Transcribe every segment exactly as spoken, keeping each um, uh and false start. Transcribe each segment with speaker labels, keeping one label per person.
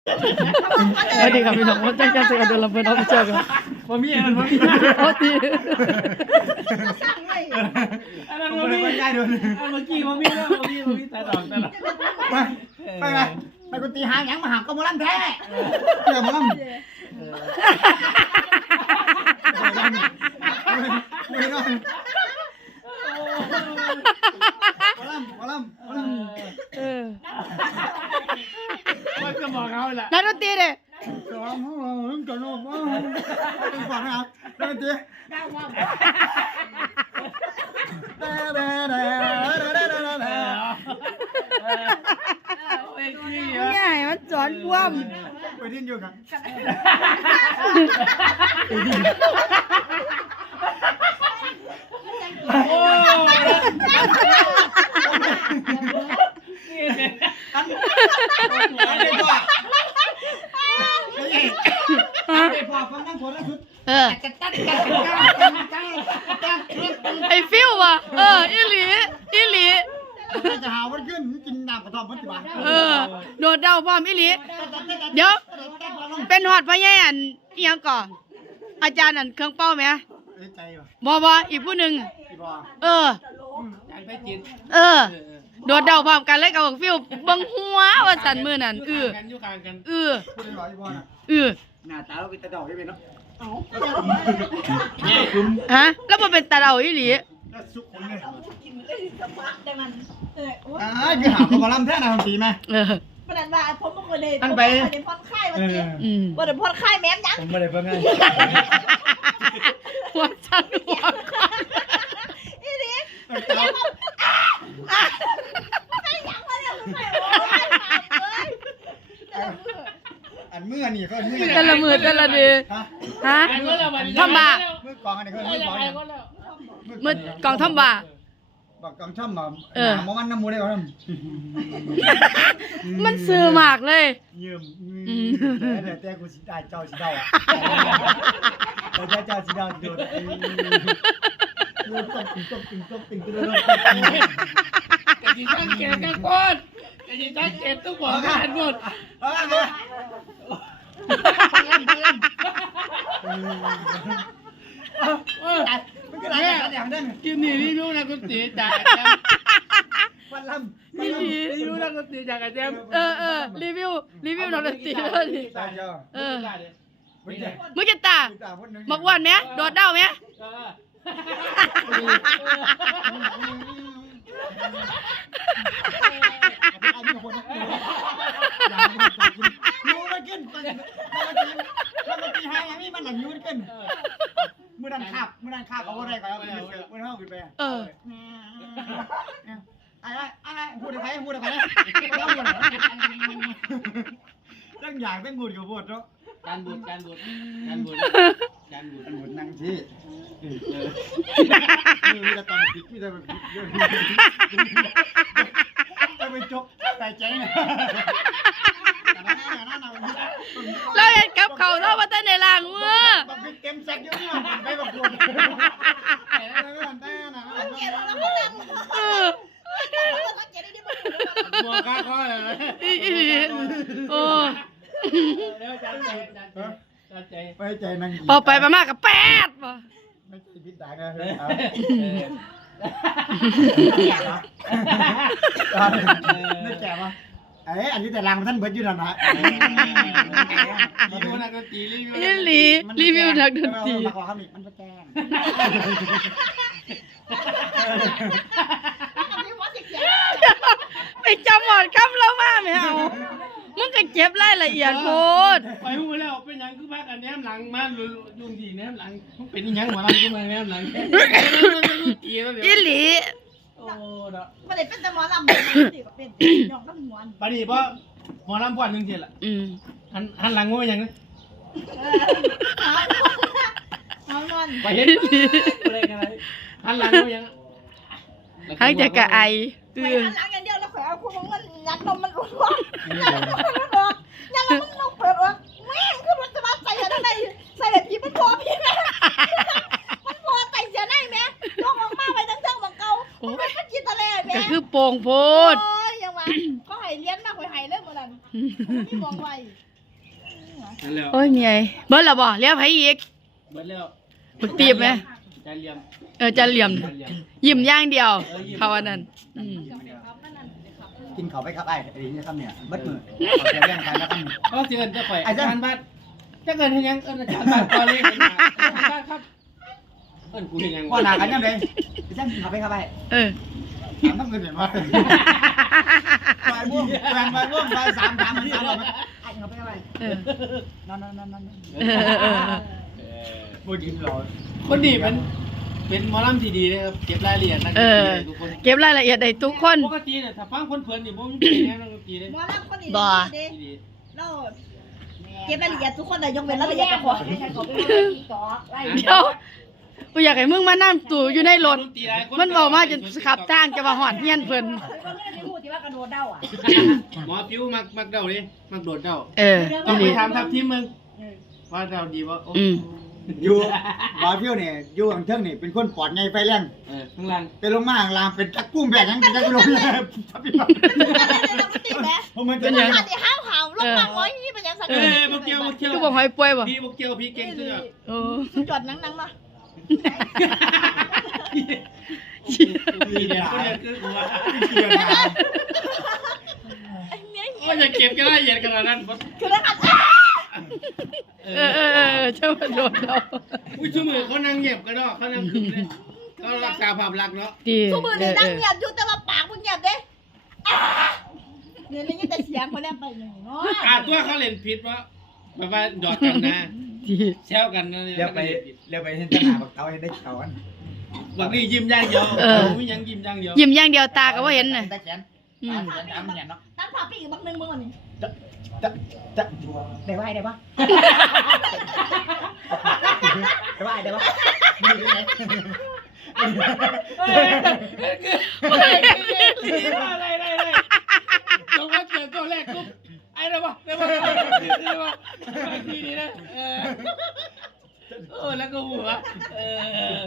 Speaker 1: สวัสดีครับพี่น้องผมแจ้งการสื่อการเดินลำเพลินเอาไปเจอกัน
Speaker 2: บ่มีอันนั้นบ่มี
Speaker 1: โอ้ตี
Speaker 2: อันนั้นบ่มีอันเมื่อกี้บ่มีแล้วบ่มีบ่มีแต่ดอกแต่ดอก
Speaker 3: ไปไปไปไปกูตีหางหยังมาหาก็มาลั่นแท้เดี๋ยวมาลั่นไม่นอนมาลั่นมาลั่นมาลั่น
Speaker 1: เออ
Speaker 2: มันก็บอกเขาแหละ
Speaker 1: นักดนตรีเด้
Speaker 3: จอมหัวมึงจอมหัวมึงฟังนะครับเล่นตีเด้เด้เด้เด้เด้เด้เด้
Speaker 2: เอ็กซี่
Speaker 1: ง่ายมันสอนพวม
Speaker 3: ไปดิ้นอยู่กัน
Speaker 2: โอ้นี่อันอันนี้ว่าไอ้พ่อฟังนั่งคนละชุด
Speaker 1: เออไอ้ฟิวว่ะเอออีหลีอีหลี
Speaker 3: จะหาวันขึ้นกินน้ำกระท่อมมันสิบ้า
Speaker 1: เออโดดเดาพร้อมอีหลีเดี๋ยวเป็นหอดพะแย่อันอีหยังก่ออาจารย์อันเครื่องเป้าไหม
Speaker 3: ใจว่ะ
Speaker 1: บ่บ่อีกผู้หนึ่ง
Speaker 3: พี่บอ
Speaker 1: เออ
Speaker 2: อยากไปกิน
Speaker 1: เออ โดดเดาพร้อมกันเลยกับฟิวเบิ่งหัวว่าสั่นมือนั่นเออ
Speaker 2: กันอยู่กลางกัน
Speaker 1: เออ
Speaker 3: พูดได้หรอพี่บอล
Speaker 1: เออ
Speaker 3: หน้าตาเราเป็นตะดอกยังไงเนาะ
Speaker 2: แม่คุ้ม
Speaker 1: ฮะแล้วบ่เป็นตาเดาอีหลี
Speaker 3: แล้วสุกคนเลยอ่าคือหาเขามาล่ำแท้นะทันทีไหม
Speaker 1: เออ
Speaker 4: ประเด็นว่าผมบอกว่าเลย
Speaker 3: อันไป
Speaker 4: ผมเป็นพ่อนไข้วันนี้
Speaker 1: อืม
Speaker 4: ว่าเดี๋ยวพ่อนไข้แม้มยัง
Speaker 3: ผมไม่ได้เพิ่งไง
Speaker 1: หัวสั่นหัวควัน
Speaker 4: อีนี่ไข้ยังมาเนี่ยไข้โอ้ยเลย
Speaker 3: อันเมื่อนี่ก็เมื่อ
Speaker 1: แต่ละมือแต่ละเดือ
Speaker 3: ฮะ
Speaker 1: ฮะ
Speaker 2: ไอ้ก็แล้ววันนี้
Speaker 1: ทำบา
Speaker 3: เมื่อกองอันนี้ก็
Speaker 2: ไอ้
Speaker 3: เมื่อกอง
Speaker 2: ไอ้
Speaker 3: เนี่ย
Speaker 2: ก็แล้ว
Speaker 1: มือกองทำบา
Speaker 3: บอกกองช่ำมา
Speaker 1: เออ
Speaker 3: หมอมันน้ำมูได้ก่อน
Speaker 1: มันซื้อมากเลย
Speaker 3: เยี่ยม
Speaker 1: อืม
Speaker 3: แต่แต่กูสิได้เจ้าสิเดาแต่แต่เจ้าสิเดาโดดโดดตบตึงตบตึงตบตึงตึงตึง
Speaker 2: กะจิตั้งเกตกันก่อนกะจิตั้งเกตทุกบอกกันหมด
Speaker 3: เอาละมาพันลำพันลำ
Speaker 2: เออ
Speaker 3: มันก็หลายอย่างอย่างนั้น
Speaker 2: กินนี่รีวิวนักดนตรีจากอาจารย์
Speaker 3: พันลำ
Speaker 2: รีวิวนักดนตรีจากอาจารย์
Speaker 1: เออเออรีวิวรีวิวนักดนตรีเลยดิ
Speaker 3: ตายเจ้า
Speaker 1: เออ
Speaker 3: ไม่ใช่
Speaker 1: มึงจะตา
Speaker 3: ตาพ่นนึง
Speaker 1: บอกวันไหมโดดเด้าไหม
Speaker 3: เอาไม่คนยูมันขึ้นแล้วมันตีหางอย่างนี้มันหลังยูมันขึ้นมือดันคาบมือดันคาบเอาอะไรก่อนเอาไปเสือมือห้องขึ้นไป
Speaker 1: เออ
Speaker 3: อะไรอะไรพูดอะไรพูดอะไรเรื่องอย่างเรื่องบุญกับบุญเนาะ
Speaker 2: การบูดการบูดการบูดการบูด
Speaker 3: บุญนั่งที่มีแต่ตอนติดมีแต่แบบจะไปจกใส่ใจนะ
Speaker 1: เราเห็นกับเขาเรามาตั้งในล่างมือ
Speaker 3: แบบเต็มแซกเยอะมากไปแบบบุญ
Speaker 1: เออ
Speaker 2: บัวก้าก้อยเลย
Speaker 1: อีอีโอ้
Speaker 2: แล้วจัดใจจัดใจ
Speaker 3: ไปใจนั่ง
Speaker 1: พอไปประมาณกับแปดป่ะ
Speaker 3: ไม่ใช่พิษด่ากันเลยไม่แก่ปะเอ้ยอันนี้แต่รางท่านเบิร์ดอยู่แล้วนะ
Speaker 2: รีวิวนักดนตรีรีวิว
Speaker 1: อีหลีรีวิวนักดนตรี
Speaker 3: มาขอคำอีกมันก็แจ้ง
Speaker 1: ไปจำหมอนคำเรามาไม่เอามึงก็เจ็บรายละเอียดโพด
Speaker 2: ไปหูแล้วเป็นยังคือพักอันแนมหลังมายุ่งดีแนมหลังมันเป็นยังหัวหลังขึ้นมาแนมหลัง
Speaker 1: อีหลี
Speaker 2: โอ้เนาะ
Speaker 4: ประเด็นเป็นแต่หมอลำเป็นเป็นหยองน้ำหวน
Speaker 2: ปนี้เพราะหมอลำพอดหนึ่งทีละ
Speaker 1: อืม
Speaker 2: หันหันหลังว่าอย่างนั้น
Speaker 4: เอานอน
Speaker 2: ไปเห็นอะไรกันอะไรหันหลังว่าอย่าง
Speaker 1: หางจากกะไอ
Speaker 4: ไปหันหลังอย่างเดียวแล้วขอเอาคุณมันยัดนมมันอุ่นวะยัดนมมันอุ่นยัดนมมันลงเปิดวะแม่งคือมันจะมาใส่อะไรใส่แบบพี่มันพอพี่แม่มันพอใส่เสียได้ไหมต้องออกมาไปทั้งเจ้าบังเกามันเป็นกินอะไรแม่
Speaker 1: ก็คือโป่งโพด
Speaker 4: โอ้ยยังวะก็ให้เลี้ยนมากกว่าให้เรื่องมันนั่นพี่มองไว้
Speaker 2: นั่นแล้ว
Speaker 1: โอ้ยเมียเบิดและบ่เลี้ยวไผอีก
Speaker 2: เบิดแล้ว
Speaker 1: บึกตีบไหม
Speaker 2: ใจเหลี่ยม
Speaker 1: เออจะเหลี่ยม
Speaker 2: ใจเหลี่ยม
Speaker 1: ยิ้มอย่างเดียวเขาอันนั้นอืม
Speaker 3: กินเขาไปครับไอ้ไอ้นี่ครับเนี่ยเบิดมือขอเสียเรื่องการนะครับ
Speaker 2: ก็เจอกันจะข่อยอาจารย์บัตรจะเกิดให้ยังเอิ้นอาจารย์บัตรก่อนเลยเห็นหน้าอาจารย์ครับเอิ้นกูเห็นยัง
Speaker 3: ว่าหนากันยังไงไปแจ้งกินเขาไปครับไอ้
Speaker 1: เออ
Speaker 3: ถามต้องเงินเห็นว่าไปม่วงแฟนไปม่วงไปสามสามมันสามหรอไอ้เขาไปครับไอ้
Speaker 1: เออน
Speaker 3: อนนอนนอนนอน
Speaker 1: เออเออเออ
Speaker 2: เออ
Speaker 3: บูดินรอ
Speaker 2: คนดีเป็นเป็นหมอลำที่ดีนะครับเก็บรายละเอียดนักด
Speaker 1: เอน
Speaker 2: ต
Speaker 1: อ
Speaker 2: รีทุกคน
Speaker 1: เก็บรายละเอียดได้ทุกคน
Speaker 2: ปกติเนี่ยถ้าฟังคนเพลินนี่ผมไม่เป็นแน่นักดนตรีเลย
Speaker 4: หมอลำคนนี้
Speaker 1: บ่
Speaker 4: ดี
Speaker 2: ที่ดี
Speaker 4: เราเก็บรายละเอียดทุกคนเลยยกเว้นรายละเอียดเจ้าของ
Speaker 1: เดี๋ยวกูอยากให้มึงมานั่งตู่อยู่ในรถ มันบอกมาจนขับทางจะมาหอดเฮียนเพิ่น
Speaker 2: หมอผิวมักมักเดาเลยมักโดดเดา
Speaker 1: เออ
Speaker 2: ต้อ
Speaker 1: อี
Speaker 2: ง
Speaker 1: ห
Speaker 2: ไป
Speaker 1: ลี
Speaker 2: ถามทัพทีมมึงว่าเดาดีว่าโอ้
Speaker 1: อืม
Speaker 3: อยู่บาฟิวเนี่ยอยู่ข้างเทิงนี่เป็นคนปอดไงไฟแรง
Speaker 2: เออข้างล่าง
Speaker 3: ไปลงมาข้างล่างเป็นตะกุ้มแบกยังเป็นตะกุ้มลงเลยเพราะมันจะ
Speaker 4: เป็น
Speaker 3: ยั
Speaker 4: ยัง งไงห้าวหาวลงมาไว้นี่เป็นยังไง
Speaker 2: เออพวกเกียวพวกเกียว
Speaker 1: คือบอกหอยป่วยบ่
Speaker 2: พี่พวกเกียวพี่เก่งสุดยอด
Speaker 1: โอ้
Speaker 4: จอดนั่งๆมา
Speaker 2: พี่เนี่ยคนเนี่ยคือหัว
Speaker 3: เกี่ยวงาน
Speaker 2: ว่าจะเก็บกันละเอียดขนาดนั้น
Speaker 4: คือได้กัน
Speaker 2: เอ
Speaker 1: เออเออเออเจ้ามาโดดเรา
Speaker 2: อุ้ยชั่วโมงเขานั่งเงียบกันเนาะเขานั่งคึมเลยเขารักษาภาพลักษณ์เนาะ
Speaker 1: ดี
Speaker 4: ทุกมือ
Speaker 1: เอ
Speaker 4: นี่
Speaker 1: อเอ
Speaker 4: นั่ง
Speaker 1: อ
Speaker 4: เงียบอยู่แต่ว่าปากมึงเงียบเด้เนี่ยนี่แต่เสียงคนแรกไปอย่างเนาะ
Speaker 2: อ่าตัวเขาเล่นผิดวะแบบว่าหยอดกันนะ
Speaker 1: ดี
Speaker 2: แซวกันนะ
Speaker 3: เรียกไปเรียกไปเห็นตะหนาบักเตาเห็นได้เขียวกัน
Speaker 2: บางทียิ้มอย่างเดียวไม่ยังยิ้มอย่างเดียว
Speaker 1: ยิ้มอย่างเดียวตาก็บ่เห็นน่ะ
Speaker 3: ตะแขน
Speaker 1: อืม
Speaker 3: ตะแขนดำเนี่ยเนาะ
Speaker 4: ตั้งผ่าปีกบักนึงมึงวันนี้
Speaker 3: จะจะจะได้ไหวได้ปะได้ไหวได้ปะมีได้ไหม
Speaker 2: อะไรอะไรอะไรตรงว่าเจอตัวแรกปุ๊บไอ้ได้ปะได้ปะได้ปะทีนี้นะเออเออแล้วก็หัวเออ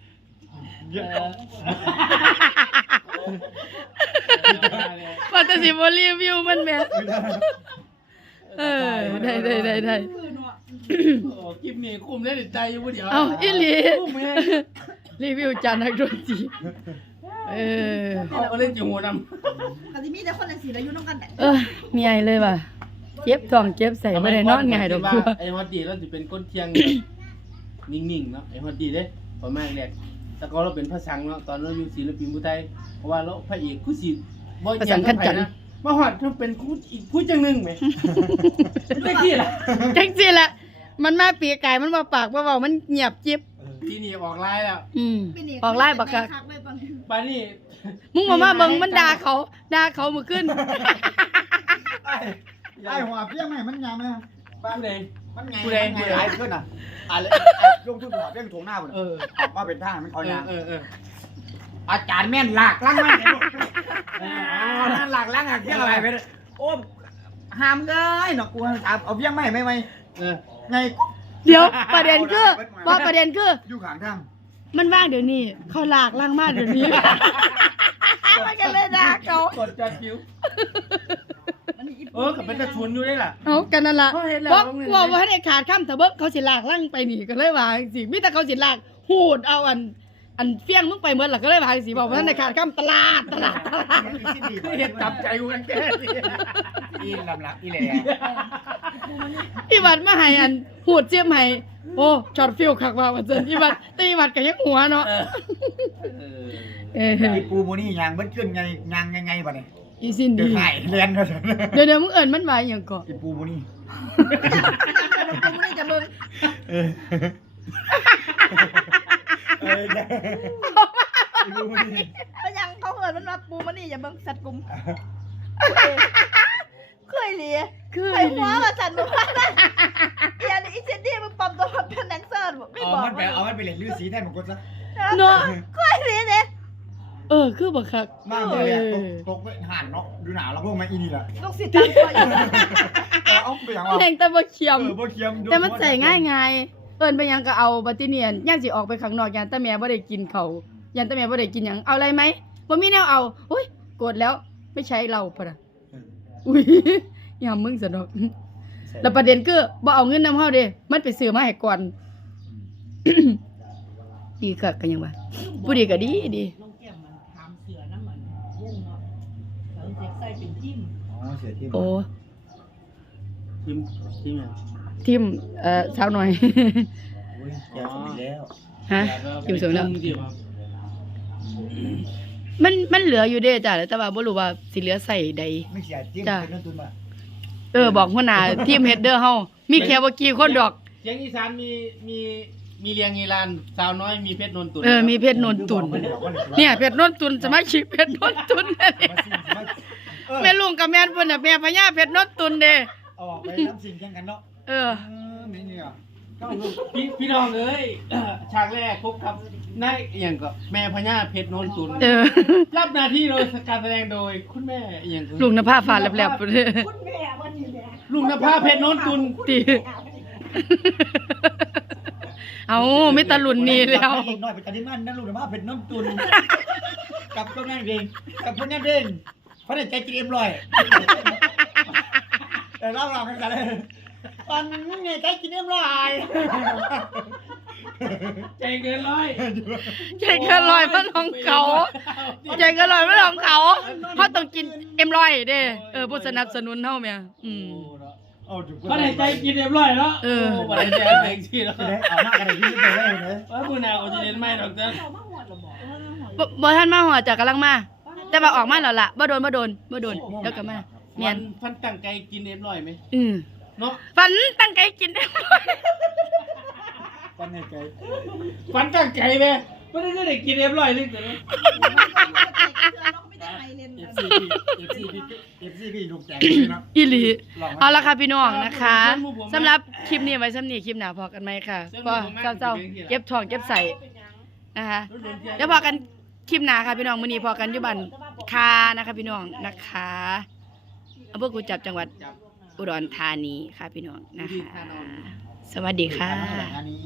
Speaker 1: ว่าแต่สิบ่รีวิวมันแหม่เออได้ได้ได้ได้
Speaker 2: โอ้คลิปนี้คุมได้ใจอยู่ผู้เดียว
Speaker 1: เอ้าอีหลี
Speaker 2: คุมแม่
Speaker 1: รีวิวจานนักดนตรีเออ
Speaker 2: เขาเล่นจิ๋วหัวด
Speaker 4: อาจจะมีแต่คนในสีอายุน้องกันแต่
Speaker 1: เออมีไอเลยว่ะเจ็บท้องเจ็บใส่
Speaker 2: ำ
Speaker 1: บ่ได้นอนง่ายดอกกู
Speaker 2: ไอ้ฮอตดีเราจะเป็นก้นเทียงนิ่งๆเนาะไอ้ฮอตดีเด้ประมาณแรกแต่ก็เราเป็นพระสังเนาะตอนเราอยู่ศิลปินผู้ไทยเพราะว่าเราพระเอกคู่ศิษย์บ่เกี่ยวกับไผนะมาฮอดถ้าเป็นคู่อีกผู้จังนึงแหมได้ที่ล่ะ
Speaker 1: จังซี่แหละมันมาปีกายมันมาปากบ่เว้ามันเงียบจิ๊บ
Speaker 2: ทีนี้ออกไลน์แล้ว
Speaker 1: อืมออกไล่บักกะ
Speaker 2: ป่านนี้
Speaker 1: มึงบ่มาเบิ่งมันด่าเขาด่าเขามื้อคืน
Speaker 3: ไอ้ไอ้หัวเพี้ยงไหมมันยามไหม
Speaker 2: บ้านเลย
Speaker 3: มันไง
Speaker 2: ผู้ใด
Speaker 3: ไง
Speaker 2: ผู้ใด
Speaker 3: ไอ้ขึ้นอ่ะอะไรลงทุนหัวเพี้ยงถงหน้าผม
Speaker 2: เออ
Speaker 3: ออกมาเป็นทางมัน
Speaker 2: เอ
Speaker 3: เขายา
Speaker 2: อเออเออ
Speaker 3: อาจารย์แม่นหลากลั่งไม่เห็นนั่นหลากลั่งอ่ะเพี้ยงอะไรไปโอ้ห้ามเลยเนาะกูถามเอาเพี้ยงไหมไม่ไม่
Speaker 2: เออ
Speaker 3: ไง
Speaker 1: เดี๋ยวประเด็นคือว่าประเด็นคือ
Speaker 3: อยู่ข้างทาง
Speaker 1: มันว่างเดี๋ยวนี้ เขาลากล่างมาเดี๋ยวนี้ มันก็เลยด่าเขา
Speaker 2: กดจัดผิวเออกับเป็นตะชุนอยู่ได้ล่ะ
Speaker 1: เอากันนั่นล่ะ
Speaker 2: เขาเห็นแล้ว
Speaker 1: เพราะ
Speaker 2: ว่ามัน
Speaker 1: กลัวว่าให้ขาดคำแต่เบิ่งเขาสิลากล่างไปนี่ก็เลยว่าจังซี่มีแต่เขาสิลากหูดเอาอัน อันเฟี้ยงมึงไปหมดล่ะก็เลยว่าจังซี่บอกว่าท่านได้ขาดคำตลาดตลาดตลาด
Speaker 2: เห็นจับใจกูกันแค่นี้
Speaker 3: อีลำลับอีแหล่
Speaker 1: อีบัดมาให้อันหูดเจียมให้โอ้ช็อตฟิลคักว่าว่าซั่นอีบัดแต่อีบัดก็ยังหัวเนาะ
Speaker 2: เออ
Speaker 1: เออ
Speaker 3: ไอ้ปูมูนี่ยางมันขึ้นไงยางไงบ่เนี่ย
Speaker 1: อีซิน
Speaker 3: เดือ
Speaker 1: ดี
Speaker 3: ดไข่เรียนกัน
Speaker 1: เดี๋ยวเดี๋ยวมึงเอิ้นมันว่าหยังก่อ
Speaker 3: ไอ้ปูมูนี่
Speaker 4: กูไม่ได้จะมึง
Speaker 3: เออเออไอ้ปูมูนี่
Speaker 4: ก็ยังเขาเหินมันว่าปูมันนี่อย่าเบิ่งสัตว์กลุ่มเคยเลีย
Speaker 1: คือ
Speaker 4: เคยหัวกับสัตว์มึงว่าเอียนอีเจนดี้มึงปลอมตัวมาเป็นแดนเซอร์บอกไม่
Speaker 3: เอา
Speaker 4: บอก
Speaker 3: มันไปเอามันไปเล่นลือสีแทนมันกดซะ
Speaker 1: เนาะ
Speaker 4: เคยเลียเนี่ย
Speaker 1: เออคือบักคัก
Speaker 3: มาเมื่อแรกตกตกไปห่านเนาะดูหนาวแล้วพวกมันอีนี่แหละ
Speaker 4: ลูกศิษย์ตามตัวอยู่
Speaker 3: เอาไปอย่างว่า
Speaker 1: แรงแต่บ่เคีย
Speaker 3: เอ
Speaker 1: ม
Speaker 3: อบ่เคียม
Speaker 1: แต่มันใส่ง่ายไงเอิ้นไปหยังก็เอาบัดทีเนียนย่างสิออกไปข้างนอกยันแต่แม่บ่ได้กินเขาวยันแต่แม่บ่ได้กินหยังเอาอะไรไหมบ่มีแนวเอาโอ้ยโกรธแล้วไม่ใช้เราพะนะอุ้ยอย่ามึงซะดอก
Speaker 3: ส
Speaker 1: แล้วประเด็นคือบ่เอาเงินนำเฮาเด้มันไปซื้อมาให้ก่อน ดีก็ก็ยังว่าผู้ดีก็ดีดี
Speaker 4: น้องแก้มมันถามเสือน้ำมันวงเนาะแล้วเสียใส่เป็นทิม
Speaker 3: อ๋อเสียที่
Speaker 1: โอ้
Speaker 2: ทีมทีมหยัง
Speaker 1: ทีมเอ่อสาวหน่อย
Speaker 3: โอ้ยแก้วสมิแล้ว
Speaker 1: ฮะทีมสูงแล้ว
Speaker 2: ทีมครับ
Speaker 1: มันมันเหลืออยู่เด้จ้ะแต่ว่าบ่รู้ว่าสิเหลือใส่ใด
Speaker 3: ไม่เสียที่
Speaker 1: จ้ะ
Speaker 3: เป็นเรื่องตุนมา
Speaker 1: เออบอกหัวหน้าทีมเฮดเดอร์เฮามีแค่บ่กี่คนดอก
Speaker 2: เสียงอีสานมีมีมีเลียงอีลานสาวน้อยมีเพชรนนตุน
Speaker 1: เออมีเพชรนนตุนเนี่ยเพชรนนตุนสมาชิกเพชรนนตุนแม่ลุงกับแม่นเพิ่นน่ะแม่พญาเพชรนนตุนเด้
Speaker 3: ออกไปทำสิ่งแข่งกันเนาะ
Speaker 1: เออ
Speaker 3: เออไม่เนี่ย
Speaker 2: พี่พี่น้องเอ้ย ฉากแรกพบกับนายอหย่างก็แม่พญาเพชรนนตุน
Speaker 1: เออ
Speaker 2: รับหน้าที่โดยการแสดงโดยคุณแม่อหย่างก็
Speaker 1: ลุงนภาฟ้าแลบๆพุ่นเด้อ
Speaker 4: คุณแม่วันนี้แม่
Speaker 2: ลุงนภาเพชรนนตุน
Speaker 1: ติเอามีแตะลุ่นนี่แล้ว
Speaker 3: อีกหน่อยเป็นการที่มั่นนั่นลูกนะว่าเป็นน้ำตุนกับต้นนั่นเองกับคนนั่นเองเพราะในใจจีเอ็มลอยแต่เล่าเรากันกันเลยตอนนี้ไงใจจีเอ็มลอย
Speaker 2: ใจเกินร้อย
Speaker 1: ใจเกินร้อยมันของเขาใจเกินร้อยมันของเขาเฮาต้องกินเอ็มร้อยเด้เออผู้สนับสนุนเฮาแม่อืม
Speaker 2: เขาได้ใจกินเรียบร้อยแล้ว
Speaker 1: เออ
Speaker 2: โบ่ได้ใจแรงสิเนาะ
Speaker 3: จะได้เอามากกันเลยที่ไม่ได้เลย
Speaker 2: ว่าผู้นาเอาสิเรียนไม่ดอกเด้อ
Speaker 4: เขามาหวดหรอบอก
Speaker 1: บ่บ่ทันมาหอจ้ะกำลังมา แต่ว่าออกมาแล้วล่ะบ่โดนบ่โดนบ่โดนเดี๋ยวก็มาแม่น
Speaker 2: ฟันตั้งใจกินเรียบร้อยไหม
Speaker 1: อือ
Speaker 2: เนาะ
Speaker 1: ฝันตั้งใจกินได้
Speaker 3: ตอนในใจ
Speaker 2: ฟันตั้งใจแม่บ่ได้ได้กินเรียบร้อยเลยเด้อ
Speaker 3: เอฟซีพี่เอฟซีพี่เอฟซีพี่ลูกแจกเลยเนาะ
Speaker 1: อีหลีเอาละค่ะพี่น้องนะคะสำหรับคลิปนี้ไว้สำนี้คลิปหน้าพอกันไหมค่ะก็เจ้าๆเก็บทองเก็บใส่นะคะเดี๋ยวพอกันคลิปหน้าค่ะพี่น้องมื้อนี้พอกันอยู่บ้านคานะคะพี่น้องนะคะอำเภอกุจับจังหวัดอุดรธานีค่ะพี่น้องนะคะ สวัสดีค่ะ
Speaker 3: อันนี้